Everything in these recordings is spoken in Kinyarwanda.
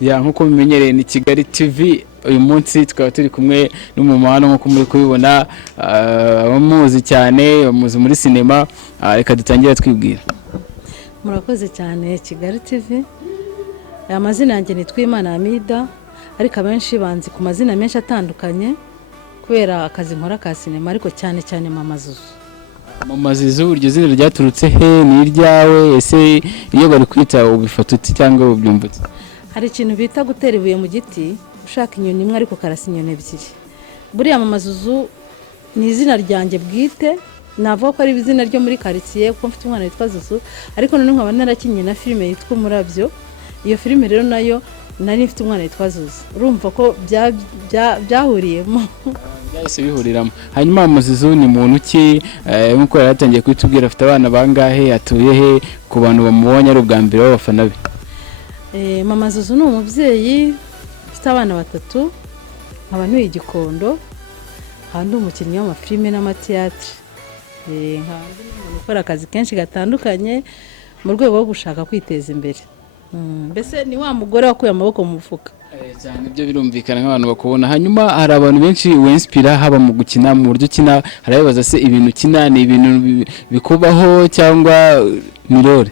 Ya nkuko mumenyereye ni Kigali TV uyu munsi tukaba turi kumwe n'umumano nkuko muri kubibona abamuzi cyane bamuzi muri sinema reka dutangira twibwira. Murakoze cyane Kigali TV. Amazina yanjye ni Twimana Amida ariko abenshi banzi ku mazina menshi atandukanye kubera akazi nkora ka sinema ariko cyane cyane Mama Zuzou. Mama Zuzou iryo zina ryaturutse he ni iryawe ese iyo bari kwita ubifata uti cyangwa ubyumvutse? Hari ikintu bita gutera ibuye mu giti ushaka inyoni imwe ariko karasa inyoni ebyiri. Buriya Mama Zuzou ni izina ryanjye bwite, navuga ko ari izina ryo muri quartier kuko mfite umwana witwa Zuzou ariko none nkaba narakinye na filime yitwa Murabyo. Iyo filime rero nayo nari mfite umwana witwa Zuzou. Urumva ko byahuriyemo. Byahise bihuriramo. Hanyuma Mama Zuzou ni muntu ki nkuko yaratangiye kwitubwira afite abana bangahe atuye he ku bantu bamubonye ari ubwa mbere b'abafana be? Mama Zuzou ni umubyeyi ufite abana batatu, nkaba ntuye Igikondo, handi umukinnyi w'amafilime n'amatiyatire. Nkandi umuntu ukora akazi kenshi gatandukanye mu rwego rwo gushaka kwiteza imbere. Mbese ni wa mugore wakuye amaboko mu mufuka. Cyane ibyo birumvikana nk'abantu bakubona. Hanyuma hari abantu benshi winspira haba mu gukina mu buryo ukina, harabibaza se ibintu ukina ni ibintu bikubaho cyangwa ni role?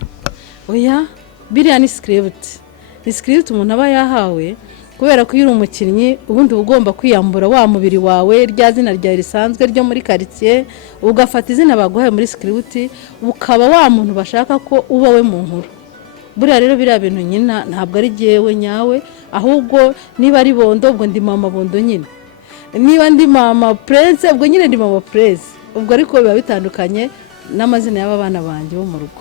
Oya, biriya ni script. Ni script umuntu aba yahawe kubera ko iyo uri umukinnyi ubundi ugomba kwiyambura wa mubiri wawe rya zina rya risanzwe ryo muri quartier ugafata izina baguhaye muri script ukaba wa muntu bashaka ko uba we mu nkuru. Buriya rero biriya bintu nyina ntabwo ari jewe nyawe ahubwo niba ari Bondo ubwo ndi Mama Bondo nyine, niba ndi Mama Prince ubwo nyine ndi Mama Prince. Ubwo ariko biba bitandukanye n'amazina y'aba bana banje bo mu rugo.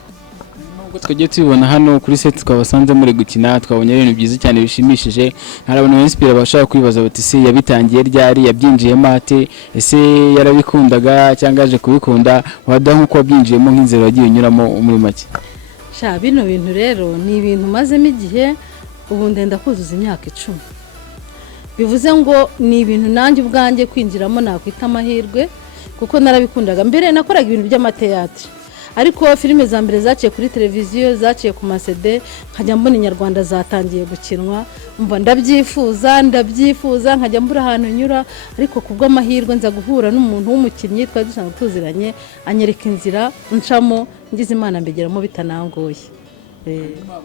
Nubwo twagiye tubibona hano kuri set twabasanze muri gukina twabonye ibintu byiza cyane bishimishije. Hari abantu winspira bashaka kwibaza bati se yabitangiye ryari yabyinjiyemo ate ese yarabikundaga cyangwa aje kubikunda wada nkuko wabyinjiyemo nk'inzira wagiye unyuramo muri make? Sha bino bintu rero ni ibintu mazemo igihe ubu ndenda kuzuza imyaka 10. Bivuze ngo ni ibintu nanjye ubwanjye kwinjiramo nakwita amahirwe kuko narabikundaga. Mbere nakoraga ibintu by'amateyatire ariko filime za mbere zaciye kuri televiziyo zaciye ku masede nkajya mbona nyarwanda zatangiye gukinwa umva ndabyifuza nkajya mbura ahantu nyura ariko kubwo amahirwe nza guhura n'umuntu w'umukinnyi twari dusanzwe tuziranye anyereka inzira ncamo ngize Imana mbegeramo bitanangoye.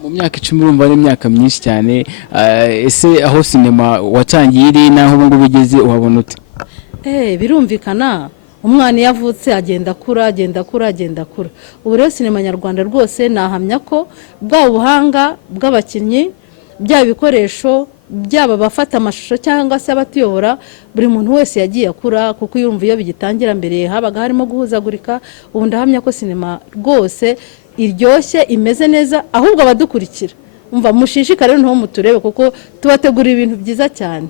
Mu myaka 10 urumva ari imyaka myinshi cyane. Ese aho sinema watangiye iri naho ubu ngubu bigeze uhabona ute? Birumvikana umwana yavutse agenda akura. Ubu rero sinema nyarwanda rwose nahamya ko bwa buhanga bw'abakinnyi bya bikoresho byaba bafata amashusho cyangwa se abatuyobora buri muntu wese yagiye akura kuko yumva iyo bigitangira mbere habaga harimo guhuzagurika. Ubu ndahamya ko sinema rwose iryoshye imeze neza ahubwo abadukurikira umva mushishikare nto muturebe kuko tubategurira ibintu byiza cyane.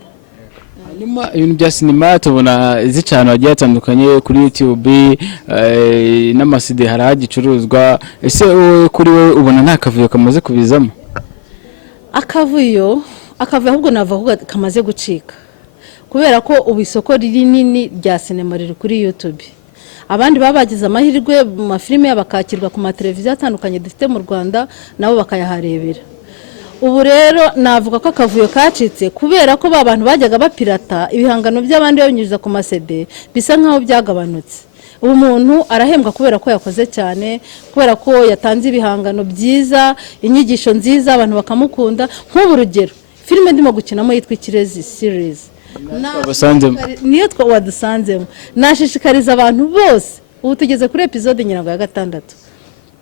Hanyuma ibintu bya sinema tubona zicana bagiye atandukanye kuri YouTube n'amaside haragicuruzwa. Ese kuri wowe ubona nta kavuyo kamaze kubizamo? Akavuyo ahubwo navuga kamaze gucika kubera ko ubu isoko rinini rya sinema riri kuri YouTube. Abandi babagize amahirwe mu mafilime y'abakakirwa ku mateleviziyo atandukanye dufite mu Rwanda nabo bakayaharebera. Ubu rero navuga ko akavuyo kacitse kubera ko abantu bajyaga bapirata ibihangano by'abandi babinyuza ku masede bisa nkaho byagabanutse. Ubu muntu arahembwa kubera ko yakoze cyane, kubera ko yatanze ibihangano byiza, inyigisho nziza abantu bakamukunda. Nk'ubu rugero filime ndimo gukinamo yitwa Ikirezi series niyo wadusanzemo. Nashishikariza abantu bose ubu tugeze kuri episode ngirango ya 6.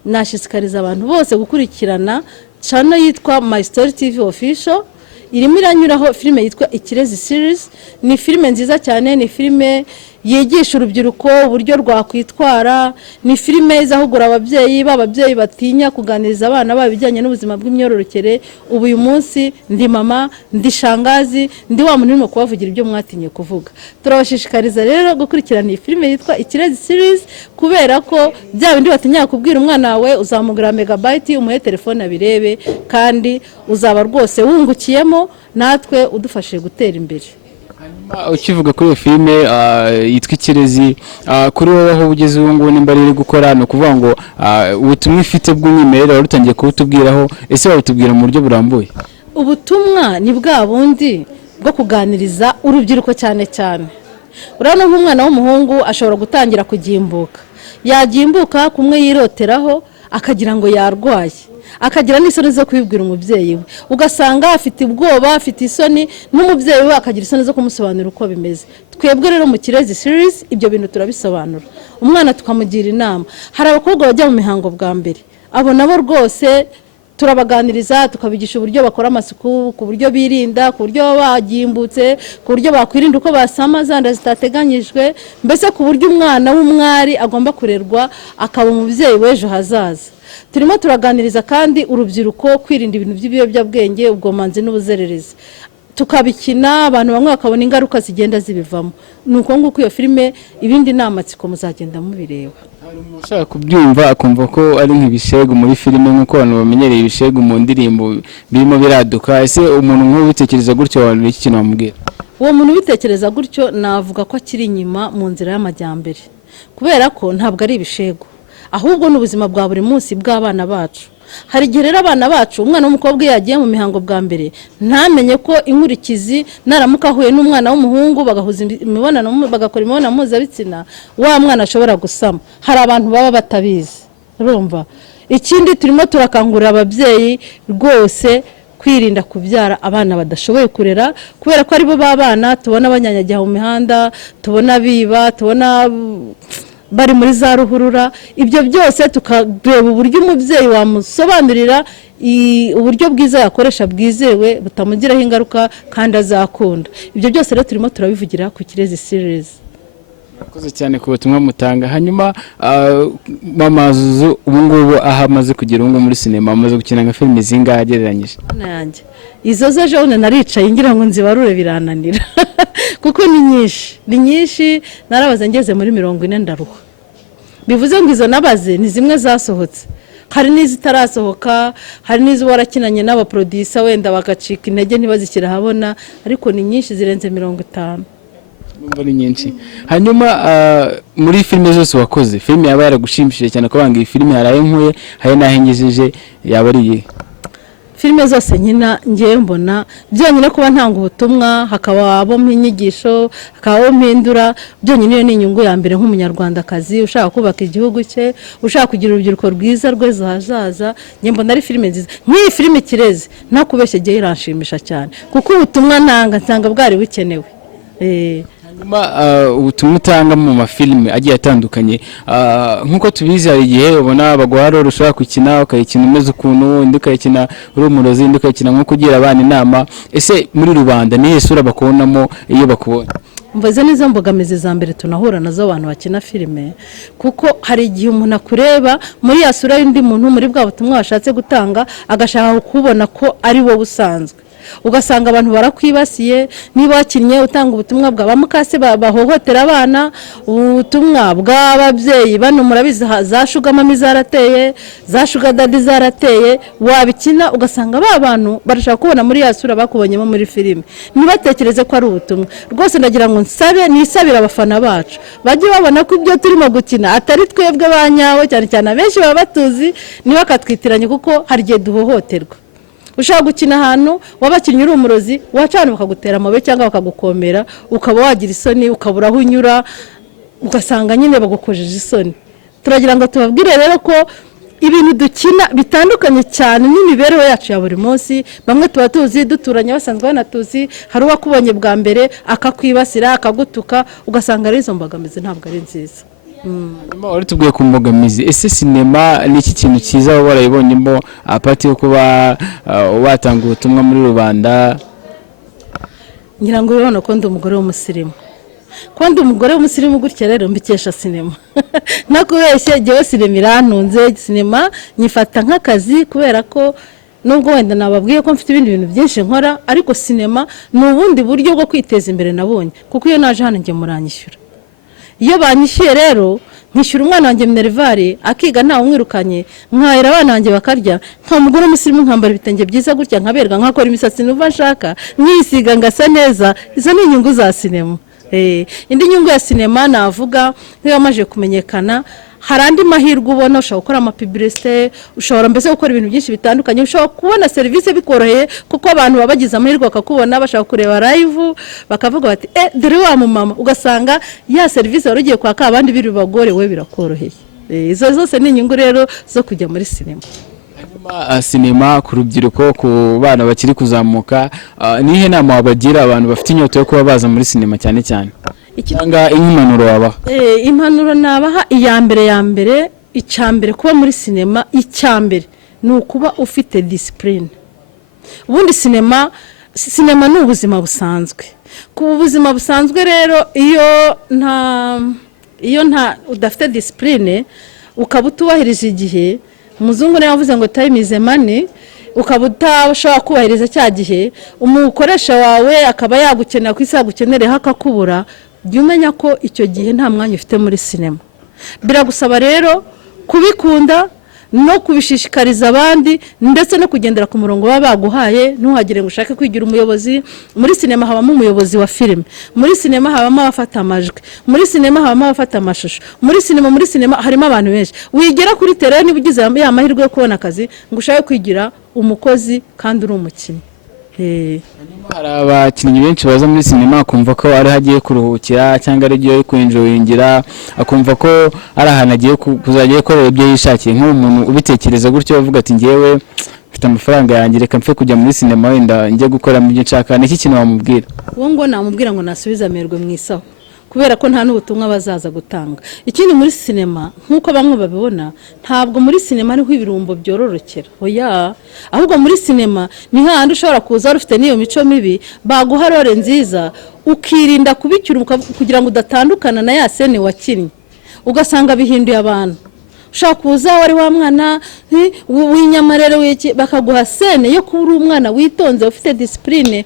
Nashishikariza abantu bose gukurikirana channel yitwa My Story TV Official. Irimo iranyuraho filime yitwa Ikirezi series. Ni filime nziza cyane, ni filime yigisha urubyiruko uburyo rwakwitwara, ni filime izahugura ababyeyi batinya kuganiriza abana babijyanye n'ubuzima bw'imyororokere. Ubu uyu munsi ndi mama, ndi shangazi, ndi wa muntu urimo kubavugira ibyo mwatinye kuvuga. Turabashishikariza rero gukurikirana iyi filime yitwa Ikirezi series kubera ko bya bindi batinya kubwira umwana wawe uzamugura megabyte umuhe telefone abirebe kandi uzaba rwose wungukiyemo natwe udufashije gutera imbere. Ukivuga kuri filime yitwa Ikirezi kuri wowe aho ugeze ubu ngubu nimba riri gukora no kuvuga ngo ubutumwa ifite bw'umwimerere warutangiye kubutubwiraho ese wabutubwira mu buryo burambuye? ubutumwa ni bwa bundi bwo kuganiriza urubyiruko cyane cyane. Urabona nk'umwana w'umuhungu ashobora gutangira kugimbuka, yagimbuka kumwe yiroteraho akagira ngo yarwaye, akagira n'isoni zo kubibwira umubyeyi we, ugasanga afite ubwoba, afite isoni, n'umubyeyi we akagira isoni zo kumusobanurira uko bimeze. Twebwe rero mu Kirezi series ibyo bintu turabisobanura, umwana tukamugira inama. Hari abakobwa bajya mu mihango bwa mbere, abo nabo rwose turabaganiriza, tukabigisha uburyo bakora amasuku, ku buryo birinda, ku buryo bagimbutse, ku buryo bakwirinda uko basama zanda zitateganyijwe, mbese ku buryo umwana w'umwari agomba kurerwa akaba umubyeyi w'ejo hazaza. Turimo turaganiriza kandi urubyiruko kwirinda ibintu by'ibiyobyabwenge, ubwomanzi n'ubuzererezi, tukabikina abantu bamwe bakabona ingaruka zigenda zibivamo. Nuko nguko iyo filime ibindi namatsiko muzagenda mubireba. Ushaka kubyumva akumva ko ari nk'ibishego muri filime nk'uko abantu bamenyereye ibishego mu ndirimbo birimo biraduka. Ese umuntu nk'ubitekereza gutyo wari iki kintu wamubwira? Uwo muntu ubitekereza gutyo navuga ko akiri inyuma mu nzira y'amajyambere, kubera ko ntabwo ari ibishego, ahubwo n'ubuzima bwa buri munsi bw'abana bacu. Hari igihe rero abana bacu, umwana w'umukobwa yagiye mu mihango bwa mbere ntamenye ko inkurikizi naramuka ahuye n'umwana w'umuhungu bagahuza imibonano, bagakora imibonano mpuzabitsina, wa mwana ashobora gusama. Hari abantu baba batabizi, urumva. Ikindi turimo turakangurira ababyeyi rwose kwirinda kubyara abana badashoboye kurera, kubera ko aribo babana tubona banyanyagiye mu mihanda, tubona biba, tubona bari muri za ruhurura. Ibyo byose tukareba uburyo umubyeyi wamusobanurira uburyo bwiza yakoresha bwizewe butamugiraho ingaruka kandi azakunda. Ibyo byose rero turimo turabivugira ku Kirezi series. Murakoze cyane ku butumwa mutanga. Hanyuma mama Zuzou ubu ngubu aho amaze kugira ngo muri sinema amaze gukina nka filime zingahe agereranyije? Nanjye izo zo jone naricaye ngira ngo nzibarure birananira kuko ni nyinshi narabaza ngeze muri 40 ndaruha. Bivuze ngo izo nabaze ni zimwe zasohotse, hari n'izitarasohoka, hari n'izo warakinanye n'aba producer wenda bagacika intege ntibazikira habona, ariko ni nyinshi zirenze 50. Numva ni nyinshi. Hanyuma muri filime zose wakoze, filime yaba yaragushimishije cyane ko banga iyi filime haraye nkuye haye nahengejeje yaba ari filime zose nkina ngiye mbona byonyine kuba ntanga ubutumwa, hakaba abo inyigisho, hakaba abo mpindura, byonyine iyo ni inyungu ya mbere nk'umunyarwandakazi ushaka kubaka igihugu cye, ushaka kugira urubyiruko rwiza rw'ejo hazaza. Ngiye mbona ari filime nziza. Nk'iyi filime Kirezi nta kubeshya giye iranshimisha cyane kuko ubutumwa nsanga bwari bukenewe. Ubutumwa utanga mu mafilime agiye atandukanye, nkuko tubizi hari igihe ubona baguha rero ushobora gukina ukayikina umeze ukuntu, indi ukayikina uri umurozi, indi ukayikina nko kugira abana inama. Ese muri rubanda nihe sura bakubonamo iyo bakubonye? Mvuze n'izo mbogamizi za mbere tunahura nazo abantu bakina filime, kuko hari igihe umuntu akureba muri ya sura y'undi muntu muri bwa butumwa washatse gutanga agashaka kubona ko ari wowe usanzwe, ugasanga abantu barakwibasiye. Niba wakinnye utanga ubutumwa bwa bamukase bahohotera abana, ubutumwa bw'ababyeyi bano murabizi za shuga mami zarateye, za shuga dadi zarateye, wabikina ugasanga ba bantu barashaka kubona muri ya sura bakubonyemo muri filime, ntibatekereze ko ari ubutumwa. Rwose ndagira ngo nisabira abafana bacu bajye babona ko ibyo turimo gukina atari twebwe banyawe, cyane cyane abenshi baba batuzi ntibakatwitiranye kuko hari igihe duhohoterwa. Ushaka gukina ahantu wabakinnyi uri umurozi, wacana bakagutera amabuye cyangwa bakagukomera, ukaba wagira isoni, ukabura aho unyura, ugasanga nyine bagukojeje isoni. Turagira ngo tubabwire rero ko ibintu dukina bitandukanye cyane n'imibereho yacu ya buri munsi. Bamwe tuba tuzi duturanye basanzwe banatuzi, hari uwakubonye bwa mbere akakwibasira akagutuka, ugasanga ari izo mbogamizi ntabwo ari nziza. Wari tubwiye ku mbogamizi, ese sinema ni iki kintu cyiza waba warayibonyemo apati yo kuba watanga ubutumwa muri rubanda? Ngira ngo urabona ko ndi umugore w'umusirimu, ko ndi umugore w'umusirimu gutya rero mbikesha sinema. Nakubeshye jyewe sinema irantunze, sinema nyifata nk'akazi kubera ko nubwo wenda nababwiye ko mfite ibindi bintu byinshi nkora, ariko sinema ni ubundi buryo bwo kwiteza imbere nabonye, kuko iyo naje hano njye muranyishyura. Iyo banyishyuye rero nkishyura umwana wanjye minervari akiga ntawe umwirukanye, nkahera abana banjye bakarya, nta mugore w'umusirimu nkambara ibitenge byiza gutya nkaberwa, nkakora imisatsi numva nshaka, nkisiga ngasa neza. Izo ni inyungu za sinema. Indi nyungu ya sinema navuga nk'iyo yamaze kumenyekana, hari andi mahirwe ubona, ushobora gukora amapibilisite, ushobora mbese gukora ibintu byinshi bitandukanye, ushobora kubona serivisi bikoroheye kuko abantu baba bagize amahirwe bakakubona, bashaka kureba live bakavuga bati dore wa mumama, ugasanga ya serivisi wari ugiye kwaka abandi biri bagore we birakoroheye. Izo zose ni inyungu rero zo kujya muri sinema. Sinema ku rubyiruko, ku bana bakiri kuzamuka, nihe nama wabagira abantu bafite inyota yo kuba baza muri sinema cyane cyane, cyangwa impanuro wabaha? Impanuro nabaha iya mbere icyambere kuba muri sinema, icyambere ni ukuba ufite discipline. Ubundi sinema ni ubuzima busanzwe. Ku buzima busanzwe rero iyo nta udafite discipline, ukaba utubahirije igihe, umuzungu nawe yavuze ngo time is money, ukaba utashobora kubahiriza cya gihe, umukoresha wawe akaba yagukenera ku isi yagukenereho akakubura, jya umenya ko icyo gihe nta mwanya ufite muri sinema. Biragusaba rero kubikunda no kubishishikariza abandi, ndetse no kugendera ku murongo baba baguhaye. Ntuhagire ngo ushake kwigira umuyobozi. Muri sinema habamo umuyobozi wa filime, muri sinema habamo abafata amajwi, muri sinema habamo abafata amashusho, muri sinema harimo abantu benshi. Wigera kuri tele niba ugize ya mahirwe yo kubona akazi ngo ushake kwigira umukozi kandi uri umukinnyi. Hari abakinnyi benshi baza muri sinema akumva ko ari hagiye kuruhukira cyangwa ari byo kwinjoyingira, akumva ko ari ahantu agiye kuzajya gukorera ibyo yishakiye. Nk'umuntu ubitekereza gutyo avuga ati ngewe mfite amafaranga yanjye, reka mfe kujya muri sinema wenda njye gukora mu byo nshaka, ni iki kintu wamubwira? Uwo ngo namubwira ngo nasubize amerwe mu isaho, kubera ko nta n'ubutumwa bazaza gutanga. Ikindi muri sinema nk'uko bamwe babibona, ntabwo muri sinema ariho ibirumbo byororokera, oya, ahubwo muri sinema ni hahandi ushobora kuza ufite n'iyo mico mibi, baguha role nziza ukirinda kubicyura kugira ngo udatandukana na ya sene wakinnye, ugasanga bihinduye abantu. Ushaka kuza wari wa mwana w'inyamarere w'iki, bakaguha sene yo kuba uri umwana witonze ufite discipline,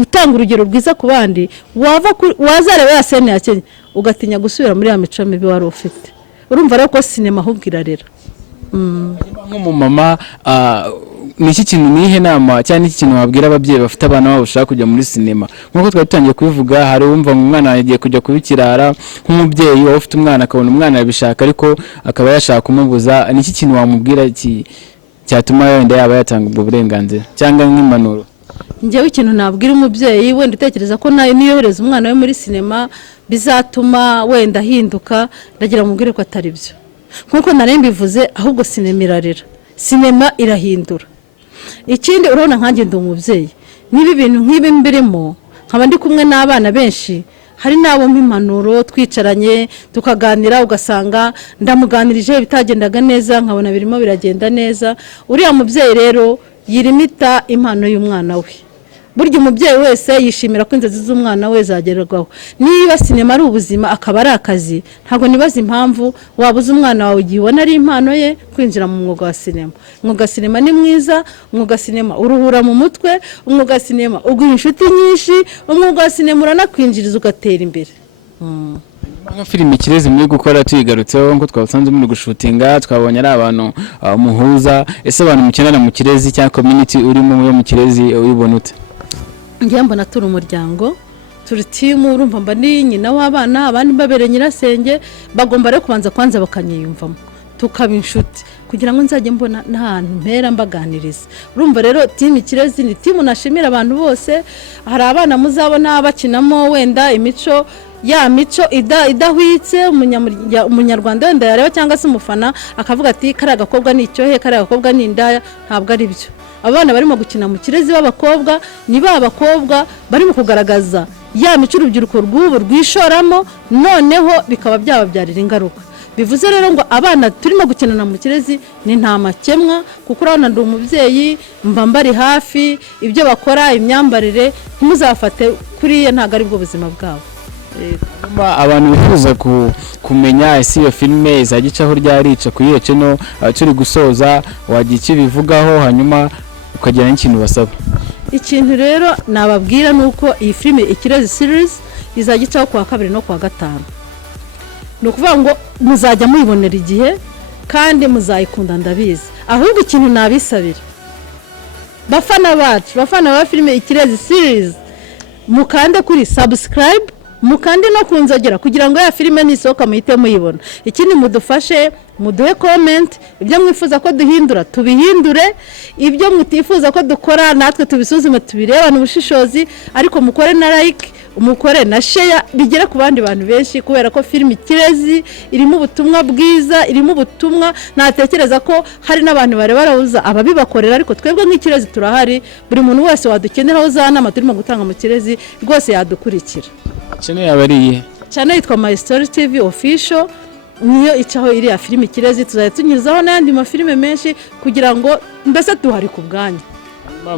utanga urugero rwiza ku bandi, wazareba ya sene yakenye ugatinya gusubira muri ya mico mibi wari ufite. Urumva rero ko sinema ahubwo irarera. Nk'umumama, ni iki kintu nihe nama cyane iki kintu wabwira ababyeyi bafite abana babo bashaka kujya muri sinema? Nkuko twari tutangiye kubivuga, hari wumva ngo umwana yagiye kujya kubikirara, nk'umubyeyi waba ufite umwana akabona umwana yabishaka ariko akaba yashaka kumubuza, ni iki kintu wamubwira cyatuma wenda yaba yatanga ubwo burenganzira cyangwa nk'impanuro? Njyewe ikintu nabwira umubyeyi wenda utekereza ko niyohereza umwana we muri sinema bizatuma wenda ahinduka, ndagira mubwire ko atari byo. Nkuko nari mbivuze, ahubwo sinema irarera, sinema irahindura. Ikindi urabona nkanjye ndi umubyeyi, niba ibintu nk'ibi mbirimo nkaba ndi kumwe n'abana benshi, hari nabo impanuro twicaranye tukaganira, ugasanga ndamuganirije bitagendaga neza, nkabona birimo biragenda neza. Uriya mubyeyi rero yirimita impano y'umwana we. Burya umubyeyi wese yishimira ko inzozi z'umwana we zagerwaho. Niba sinema ari ubuzima akaba ari akazi, ntabwo nibaza impamvu wabuze umwana wawe igihe ubona ari impano ye kwinjira mu mwuga wa sinema. Umwuga wa sinema ni mwiza, umwuga wa sinema uruhura mu mutwe, umwuga wa sinema uguha inshuti nyinshi, umwuga wa sinema uranakwinjiriza ugatera imbere. Nka filime Kirezi muri gukora tuyigarutseho, ngo twasanze muri gushutinga, twabonye ari abantu muhuza. Ese abantu mukenana mu Kirezi cyangwa community urimo yo mu Kirezi uyibona ute? Njye mbona turi umuryango, turi team. Urumva mba ni nyina w'abana, abandi babere nyirasenge, bagomba rero kubanza kwanza bakanyiyumvamo, tukaba inshuti kugira ngo nzajye mbona n'ahantu mpera mbaganiriza. Urumva rero team Kirezi ni team nashimira abantu bose. Hari abana muzabona bakinamo wenda imico ya mico idahwitse, umunyarwanda wenda yareba cyangwa se umufana akavuga ati kari agakobwa ni icyohe, kari agakobwa ni indaya. Ntabwo ari byo. Abana barimo gukina mu Kirezi b'abakobwa ni babakobwa barimo kugaragaza ya mico urubyiruko rw'ubu rwishoramo, noneho bikaba byababyarira ingaruka. Bivuze rero ngo abana turimo gukinana mu Kirezi ni nta makemwa, kuko urabona ndi umubyeyi, mba mbari hafi, ibyo bakora imyambarire ntimuzafate kuriya, ntabwo ari bwo buzima bwabo. Abantu bifuza kumenya ese iyo filime izagicaho ryarica kuyece no turi gusoza, wagira icyo bivugaho hanyuma ukagira n'ikintu basaba? Ikintu rero nababwira nuko iyi filime Ikirezi series izagicaho kwa 2 no kwa 5. No kuvuga ngo muzajya muyibonera igihe kandi muzayikunda ndabizi. Ahubwo ikintu nabisabira bafana bacu, bafana ba filime Ikirezi series, mukande kuri subscribe, mukandi no kunzogera kugira ngo ya filime nisohoka muhite muyibona. Ikindi mudufashe, muduhe comment, ibyo mwifuza ko duhindura tubihindure, ibyo mutifuza ko dukora natwe tubisuzume tubirebane ubushishozi, ariko mukore na like, umukore na share bigera ku bandi bantu benshi, kubera ko filime Kirezi irimo ubutumwa bwiza, irimo ubutumwa natekereza ko hari n'abantu bare barabuza ababibakorera, ariko twebwe nk'Ikirezi turahari, buri muntu wese wadukeneraho zanama turimo gutanga mu Kirezi rwose yadukurikira. Channel yabariye. Channel yitwa My Story TV Official, niyo icaho iri ya filime Kirezi, tuzajya tunyuzaho n'andi mafilime menshi kugira ngo mbese duhari ku bwanyu.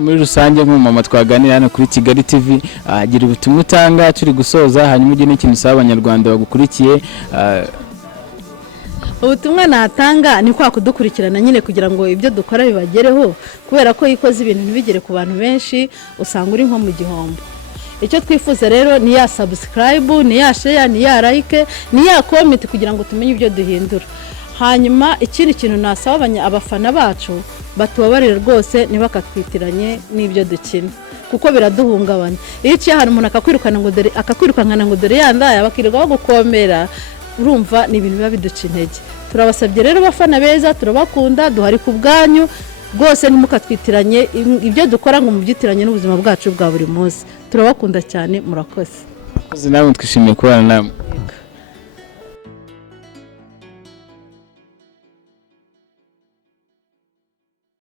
Muri rusange nk'umama twaganira hano kuri Kigali TV, agira ubutumwa utanga turi gusoza, hanyuma ugire n'ikintu usaba abanyarwanda bagukurikiye. Ubutumwa natanga ni kwa kudukurikirana nyine kugira ngo ibyo dukora bibagereho, kubera ko ikoze ibintu ntibigere ku bantu benshi usanga uri nko mu gihombo. Icyo twifuza rero ni ya subscribe, ni ya share, ni ya like, ni ya comment kugira ngo tumenye ibyo duhindura. Hanyuma ikindi kintu nasaba abafana bacu batubabarire rwose ntibakatwitiranye n'ibyo dukina, kuko biraduhungabanya. Iyo uciye ahantu umuntu akakwirukankana ngo dore yandaya bakirirwa bagukomera, urumva ni ibintu biba biduca intege. Turabasabye rero bafana beza, turabakunda, duhari ku bwanyu rwose, ntimukatwitiranye ibyo dukora ngo mubyitiranye n'ubuzima bwacu bwa buri munsi. Turabakunda cyane, murakoze. Nawe twishimiye kubana namwe.